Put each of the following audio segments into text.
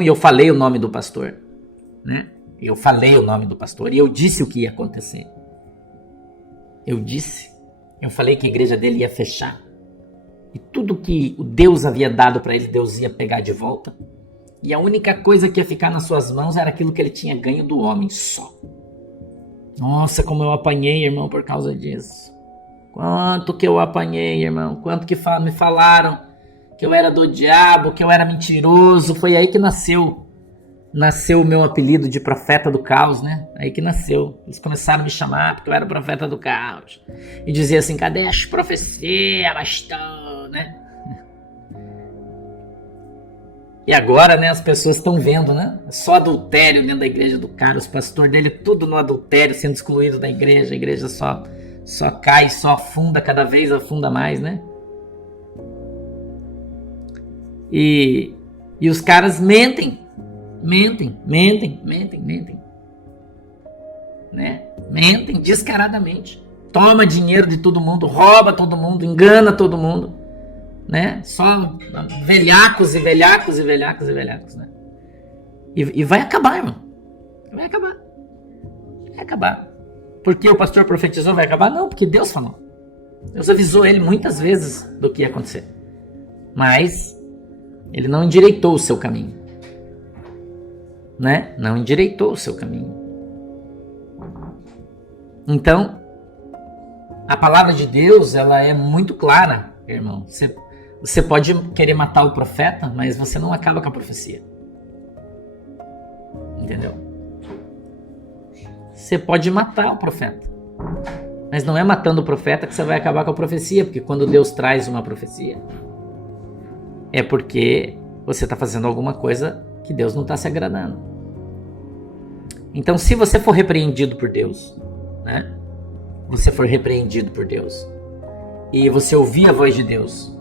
e eu falei o nome do pastor, né? Eu falei o nome do pastor e eu disse o que ia acontecer. Eu falei que a igreja dele ia fechar. E tudo que o Deus havia dado para ele, Deus ia pegar de volta. E a única coisa que ia ficar nas suas mãos era aquilo que ele tinha ganho do homem só. Nossa, como eu apanhei, irmão, por causa disso. Quanto que eu apanhei, irmão. Quanto que me falaram que eu era do diabo, que eu era mentiroso. Foi aí que nasceu o meu apelido de profeta do caos, né? Aí que nasceu. Eles começaram a me chamar porque eu era profeta do caos. E dizia assim, cadê as profecias, pastor, né? E agora, né, as pessoas estão vendo, né? Só adultério dentro da igreja do cara. Os pastores dele, tudo no adultério, sendo excluído da igreja. A igreja só cai, só afunda, cada vez afunda mais, né? E os caras mentem. Né? Mentem descaradamente. Toma dinheiro de todo mundo, rouba todo mundo, engana todo mundo, né? Só velhacos, né? E vai acabar, irmão. Vai acabar. Porque o pastor profetizou, vai acabar? Não, porque Deus falou. Deus avisou ele muitas vezes do que ia acontecer. Mas ele não endireitou o seu caminho. Né? Não endireitou o seu caminho. Então, a palavra de Deus, ela é muito clara, irmão. Você pode querer matar o profeta, mas você não acaba com a profecia. Entendeu? Você pode matar o profeta, mas não é matando o profeta que você vai acabar com a profecia, porque quando Deus traz uma profecia, é porque você está fazendo alguma coisa que Deus não está se agradando. Então, se você for repreendido por Deus, né? Você for repreendido por Deus e você ouvir a voz de Deus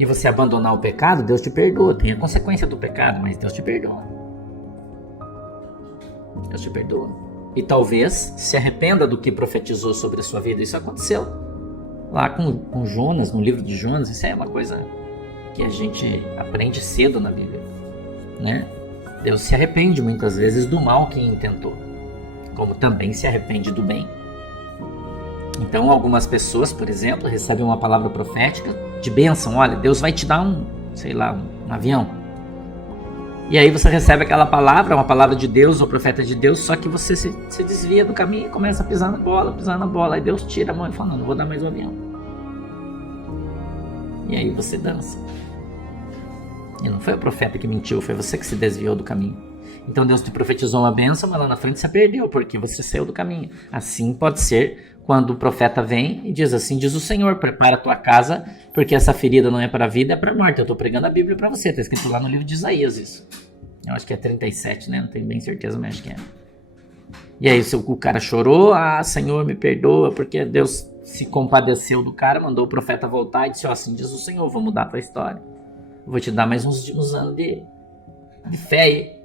e você abandonar o pecado, Deus te perdoa. Tem a consequência do pecado, mas Deus te perdoa. Deus te perdoa. E talvez se arrependa do que profetizou sobre a sua vida. Isso aconteceu lá com Jonas, no livro de Jonas. Isso é uma coisa que a gente aprende cedo na Bíblia, né? Deus se arrepende muitas vezes do mal que intentou, como também se arrepende do bem. Então, algumas pessoas, por exemplo, recebem uma palavra profética de bênção. Olha, Deus vai te dar um avião. E aí você recebe aquela palavra, uma palavra de Deus, ou profeta de Deus, só que você se desvia do caminho e começa a pisar na bola. Aí Deus tira a mão e fala, não vou dar mais o avião. E aí você dança. E não foi o profeta que mentiu, foi você que se desviou do caminho. Então Deus te profetizou uma bênção, mas lá na frente você perdeu, porque você saiu do caminho. Assim pode ser quando o profeta vem e diz assim, diz o Senhor, prepara a tua casa, porque essa ferida não é para a vida, é para a morte. Eu estou pregando a Bíblia para você, está escrito lá no livro de Isaías isso. Eu acho que é 37, né? Não tenho bem certeza, mas acho que é. E aí o cara chorou, Senhor, me perdoa, porque Deus se compadeceu do cara, mandou o profeta voltar e disse, assim diz o Senhor, vou mudar a tua história. Vou te dar mais uns anos de fé aí.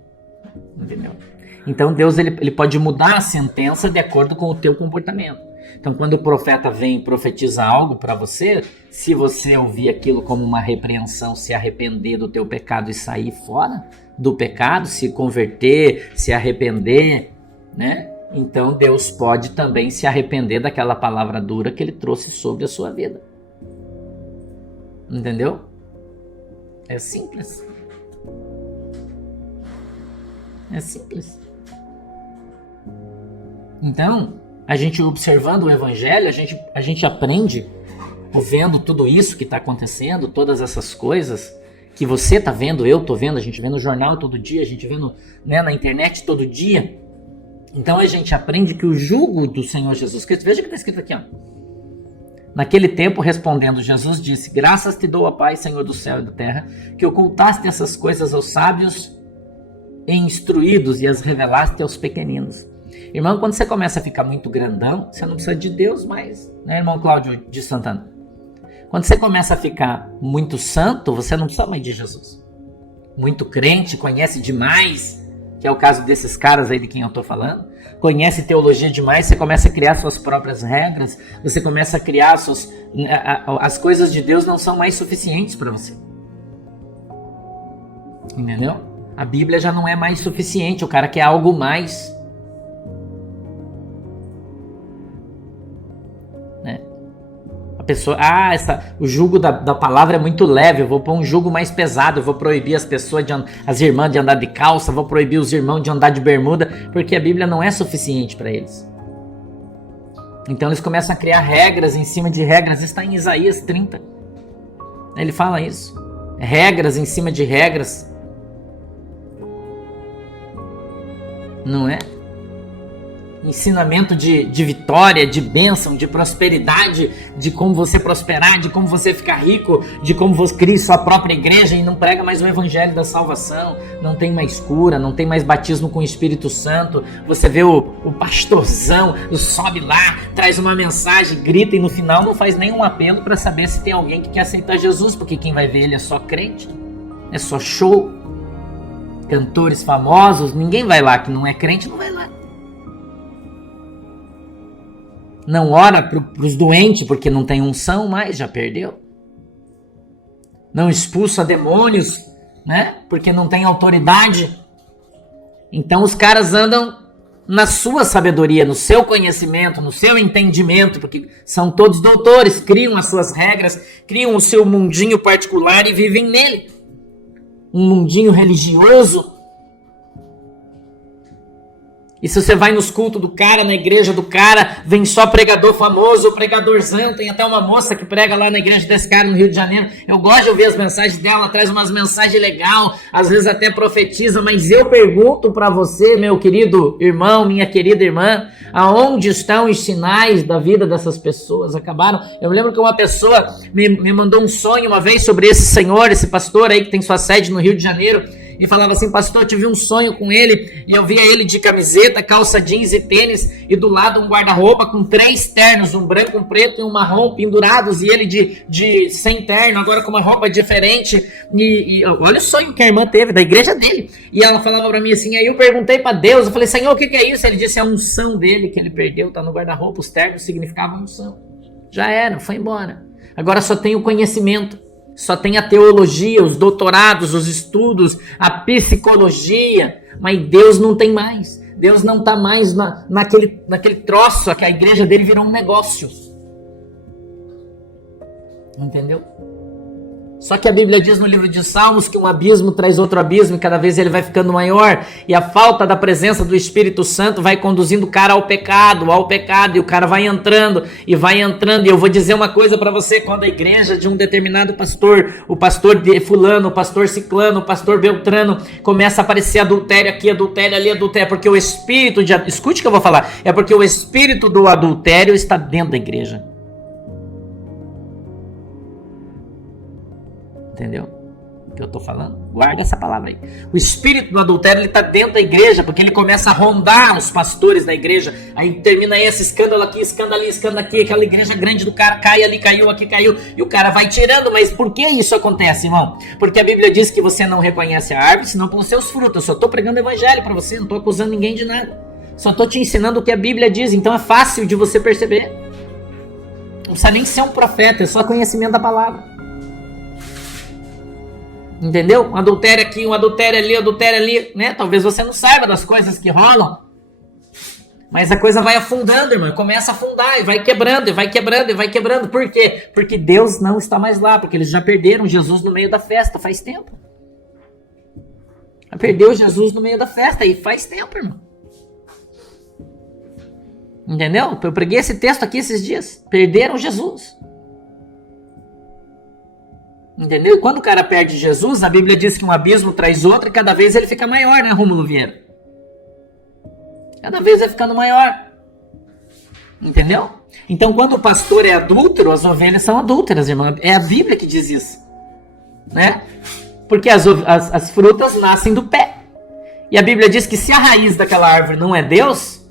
Entendeu? Então Deus ele pode mudar a sentença de acordo com o teu comportamento. Então quando o profeta vem e profetiza algo para você, se você ouvir aquilo como uma repreensão, se arrepender do teu pecado e sair fora do pecado, se converter, se arrepender, né? Então Deus pode também se arrepender daquela palavra dura que ele trouxe sobre a sua vida. Entendeu? É simples. É simples. Então, a gente observando o Evangelho, a gente aprende, vendo tudo isso que está acontecendo, todas essas coisas que você está vendo, eu estou vendo, a gente vê no jornal todo dia, a gente vê na internet todo dia. Então a gente aprende que o jugo do Senhor Jesus Cristo, veja o que está escrito aqui, ó. Naquele tempo, respondendo, Jesus disse, graças te dou, ó Pai, Senhor do céu e da terra, que ocultaste essas coisas aos sábios e instruídos e as revelaste aos pequeninos. Irmão, quando você começa a ficar muito grandão, você não precisa de Deus mais, né, irmão Cláudio de Santana? Quando você começa a ficar muito santo, você não precisa mais de Jesus. Muito crente, conhece demais, que é o caso desses caras aí de quem eu estou falando, conhece teologia demais, você começa a criar suas próprias regras, você começa a criar as coisas de Deus não são mais suficientes para você. Entendeu? A Bíblia já não é mais suficiente, o cara quer algo mais. Né? A pessoa, o jugo da palavra é muito leve, eu vou pôr um jugo mais pesado, eu vou proibir as pessoas, as irmãs de andar de calça, vou proibir os irmãos de andar de bermuda, porque a Bíblia não é suficiente para eles. Então eles começam a criar regras em cima de regras, isso está em Isaías 30. Ele fala isso, regras em cima de regras. Não é? Ensinamento de vitória, de bênção, de prosperidade, de como você prosperar, de como você ficar rico, de como você cria sua própria igreja e não prega mais o evangelho da salvação, não tem mais cura, não tem mais batismo com o Espírito Santo. Você vê o pastorzão, sobe lá, traz uma mensagem, grita e no final não faz nenhum apelo para saber se tem alguém que quer aceitar Jesus, porque quem vai ver ele é só crente, é só show. Cantores famosos, ninguém vai lá que não é crente, não vai lá. Não ora para os doentes porque não tem unção mais, já perdeu. Não expulsa demônios, né? Porque não tem autoridade. Então os caras andam na sua sabedoria, no seu conhecimento, no seu entendimento, porque são todos doutores, criam as suas regras, criam o seu mundinho particular e vivem nele. Um mundinho religioso. E se você vai nos cultos do cara, na igreja do cara, vem só pregador famoso, pregadorzão. Tem até uma moça que prega lá na igreja desse cara no Rio de Janeiro. Eu gosto de ouvir as mensagens dela, ela traz umas mensagens legais, às vezes até profetiza, mas eu pergunto para você, meu querido irmão, minha querida irmã, aonde estão os sinais da vida dessas pessoas? Acabaram. Eu lembro que uma pessoa me mandou um sonho uma vez sobre esse senhor, esse pastor aí que tem sua sede no Rio de Janeiro, e falava assim: pastor, eu tive um sonho com ele, e eu via ele de camiseta, calça jeans e tênis, e do lado um guarda-roupa com 3 ternos, um branco, um preto e um marrom pendurados, e ele de sem terno, agora com uma roupa diferente, e olha o sonho que a irmã teve, da igreja dele, e ela falava pra mim assim, aí eu perguntei pra Deus, eu falei: Senhor, o que é isso? Ele disse: é a unção dele que ele perdeu, tá no guarda-roupa, os ternos significavam unção, já era, foi embora, agora só tem o conhecimento. Só tem a teologia, os doutorados, os estudos, a psicologia, mas Deus não tem mais. Deus não está mais naquele troço, que a igreja dele virou um negócio. Entendeu? Só que a Bíblia diz no livro de Salmos que um abismo traz outro abismo e cada vez ele vai ficando maior, e a falta da presença do Espírito Santo vai conduzindo o cara ao pecado, e o cara vai entrando, e eu vou dizer uma coisa para você: quando a igreja de um determinado pastor, o pastor de fulano, o pastor ciclano, o pastor beltrano, começa a aparecer adultério aqui, adultério ali, adultério, porque o espírito escute o que eu vou falar, é porque o espírito do adultério está dentro da igreja. Entendeu o que eu tô falando? Guarda essa palavra aí. O espírito do adultério, ele tá dentro da igreja, porque ele começa a rondar os pastores da igreja. Aí termina aí esse escândalo aqui, escândalo ali, escândalo aqui, aquela igreja grande do cara cai ali, caiu, aqui caiu, e o cara vai tirando. Mas por que isso acontece, irmão? Porque a Bíblia diz que você não reconhece a árvore, senão pelos seus frutos. Eu só tô pregando o evangelho pra você, não tô acusando ninguém de nada. Só tô te ensinando o que a Bíblia diz, então é fácil de você perceber. Não precisa nem ser um profeta, é só conhecimento da palavra. Entendeu? Um adultério aqui, um adultério ali, né? Talvez você não saiba das coisas que rolam, mas a coisa vai afundando, irmão. Começa a afundar e vai quebrando, e vai quebrando, e vai quebrando. Por quê? Porque Deus não está mais lá, porque eles já perderam Jesus no meio da festa faz tempo. Já perdeu Jesus no meio da festa e faz tempo, irmão. Entendeu? Eu preguei esse texto aqui esses dias. Perderam Jesus. Entendeu? E quando o cara perde Jesus, a Bíblia diz que um abismo traz outro e cada vez ele fica maior, né, Rômulo Vieira? Cada vez vai ficando maior. Entendeu? Então, quando o pastor é adúltero, as ovelhas são adúlteras, irmão. É a Bíblia que diz isso. Né? Porque as frutas nascem do pé. E a Bíblia diz que se a raiz daquela árvore não é Deus,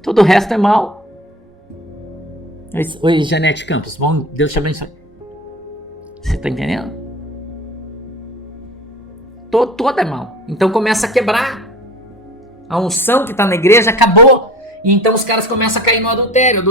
todo o resto é mal. Oi, Janete Campos. Bom, Deus te abençoe. Você tá entendendo? Todo é mal. Então começa a quebrar. A unção que está na igreja acabou. E então os caras começam a cair no adultério,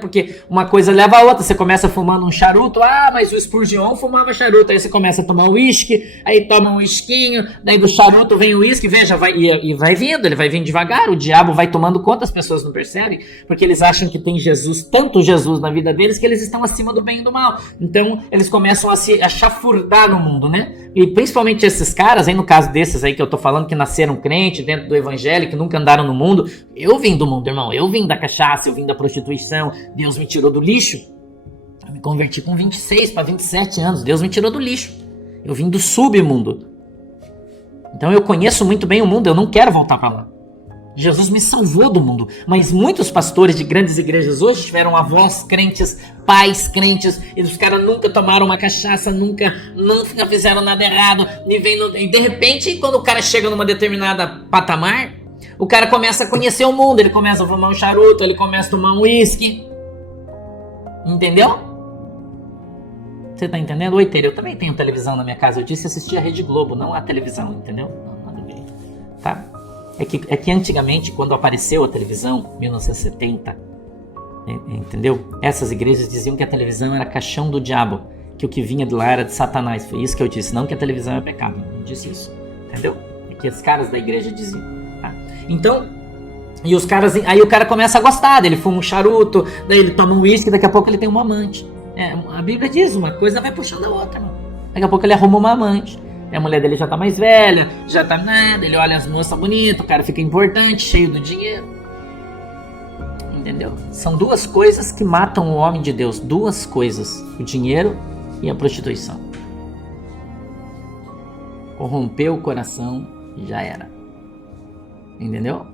porque uma coisa leva a outra. Você começa fumando um charuto, mas o Spurgeon fumava charuto, aí você começa a tomar uísque, aí toma um uisquinho, daí do charuto vem o uísque, veja, e vai vindo, ele vai vindo devagar, o diabo vai tomando conta, as pessoas não percebem, porque eles acham que tem Jesus, tanto Jesus na vida deles, que eles estão acima do bem e do mal. Então eles começam a chafurdar no mundo, né? E principalmente esses caras, aí no caso desses aí que eu tô falando, que nasceram crente dentro do evangelho, que nunca andaram no mundo. Eu vim do mundo, irmão. Eu vim da cachaça, eu vim da prostituição. Deus me tirou do lixo. Eu me converti com 26 para 27 anos. Deus me tirou do lixo. Eu vim do submundo. Então eu conheço muito bem o mundo. Eu não quero voltar para lá. Jesus me salvou do mundo. Mas muitos pastores de grandes igrejas hoje tiveram avós crentes, pais crentes, e os caras nunca tomaram uma cachaça, nunca fizeram nada errado. E de repente, quando o cara chega numa determinada patamar, o cara começa a conhecer o mundo. Ele começa a fumar um charuto, ele começa a tomar um uísque. Entendeu? Você tá entendendo? Oi, Tere, eu também tenho televisão na minha casa. Eu disse assistir a Rede Globo, não a televisão, entendeu? Não, nada a ver. Tá? É que antigamente, quando apareceu a televisão, 1970, entendeu? Essas igrejas diziam que a televisão era caixão do diabo, que o que vinha de lá era de Satanás. Foi isso que eu disse, não que a televisão é pecado. Eu não disse isso, entendeu? É que os caras da igreja diziam, tá? Então, e os caras, aí o cara começa a gostar, ele fuma um charuto, daí ele toma um uísque, daqui a pouco ele tem uma amante. A Bíblia diz, uma coisa vai puxando a outra, irmão. Daqui a pouco ele arruma uma amante. A mulher dele já tá mais velha, já tá nada, ele olha as moças bonitas, o cara fica importante, cheio do dinheiro. Entendeu? São duas coisas que matam o homem de Deus. Duas coisas: o dinheiro e a prostituição. Corrompeu o coração, já era. Entendeu?